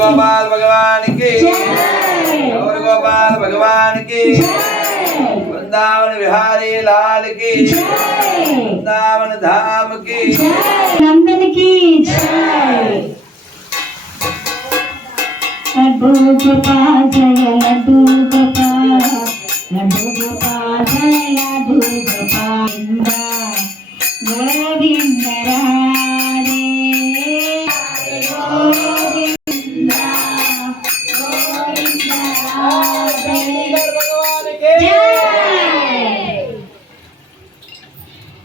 गोपाल भगवान की और गोपाल भगवान की वृंदावन बिहारी लाल की वृंदावन धाम की नंदन की जय। लड्डू गोपाल जय लड्डू गोपाल, लड्डू गोपाल जय लड्डू गोपाल, गोविंद राधे गोविंद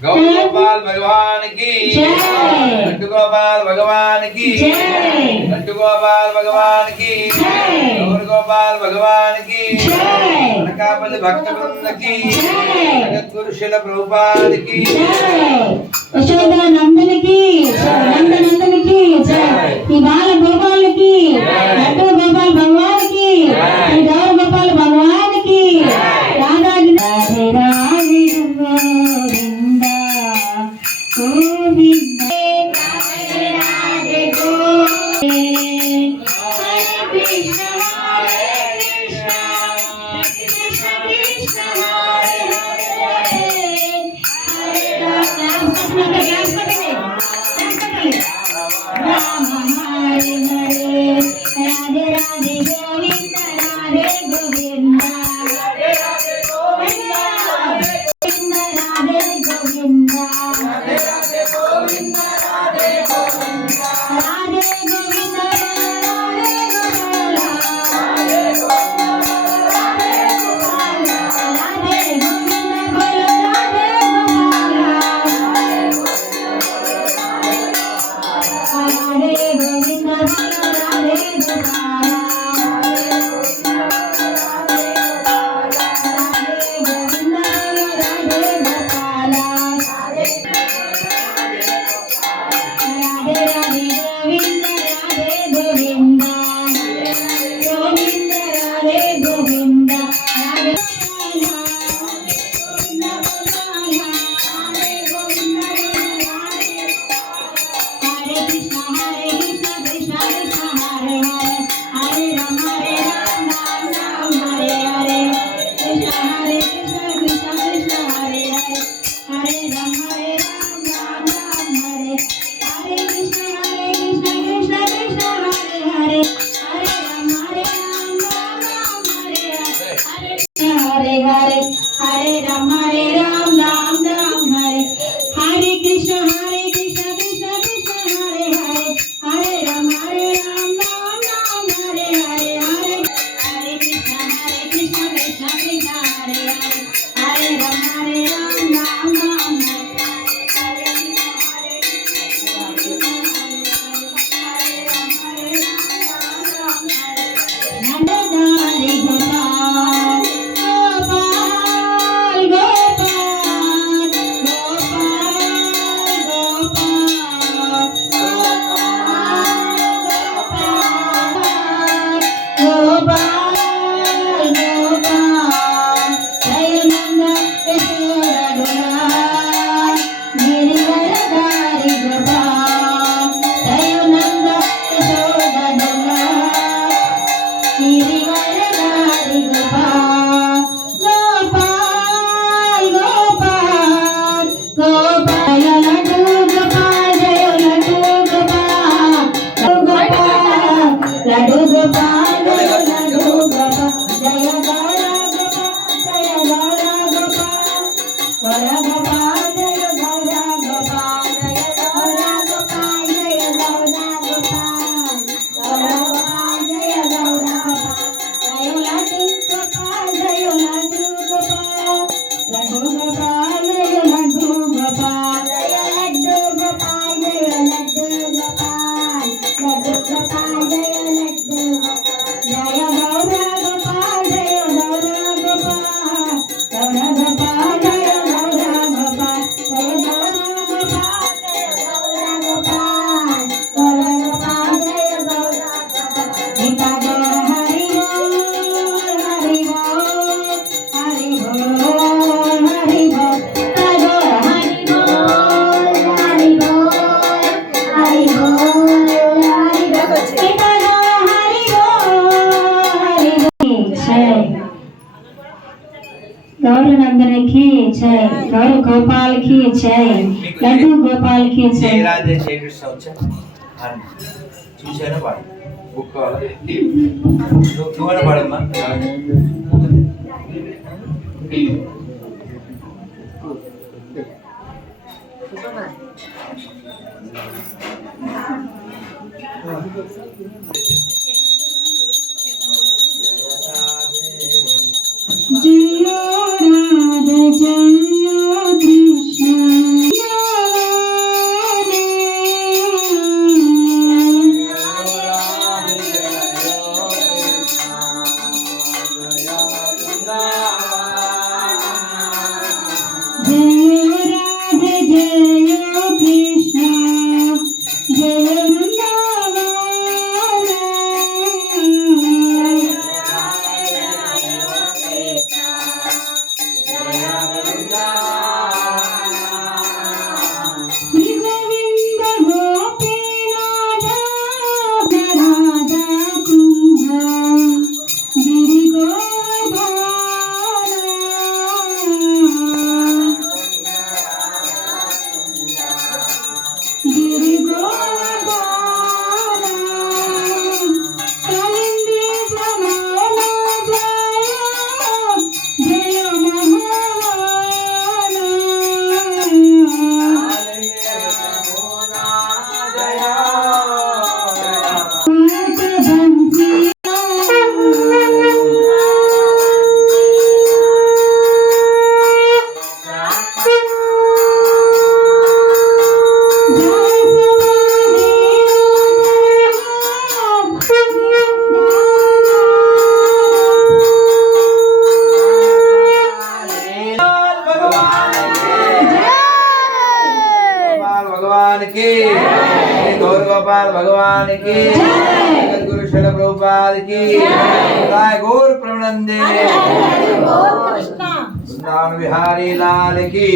गौर गोपाल भगवान की जय। लड्डू गोपाल भगवान की जय। लड्डू गोपाल भगवान की जय। गौर गोपाल भगवान की जय। कनकापति भक्त वृंद की जय। जगद्गुरु शिल प्रभुपाद की जय। यशोदा नंदन की नंदन की जय। ఈ బాల గోపాల్ కి లడ్డు గోపాల్ భగవాన్ కి ఈ గౌర గోపాల్ భగవాన్ కి రాధా రాధే రాధే గోవింద గోవింద రాధే రాధే గోవింద హరే కృష్ణ కృష్ణ కృష్ణ హరే హరే హరే राम हरे हरे राधे राधे गोविंद राधे गोविंद राधे राधे गोविंद राधे गोविंद राधे राधे गोविंद राधे गोविंद राधे गोविंद राधे गोपाल राधे गोपाल राधे गोविंद बोलो Radhe Gopal Radhe Govind Radhe Gopal Hare Hare Hare Ram Ram Ram Hare Hare Krishna Krishna Krishna Hare Hare Hare Ram Ram Ram Hare Hare Hare Krishna Krishna Krishna Hare Hare Hare Ram Ram Ram Nandadari Gopal Gopal Gopal गौरनंदन की जय गौर गोपाल की जय लड्डू गोपाल की जय राधे श्री कृष्ण వచ్చా చూసారా పాడు book కావాలా నువ్వు పాడమ్మా जय राधे जय कृष्ण गोपाल भगवान की गुरु शिल प्रभुपाद की जय गौर प्रेमानंदे वृंदावन बिहारी लाल की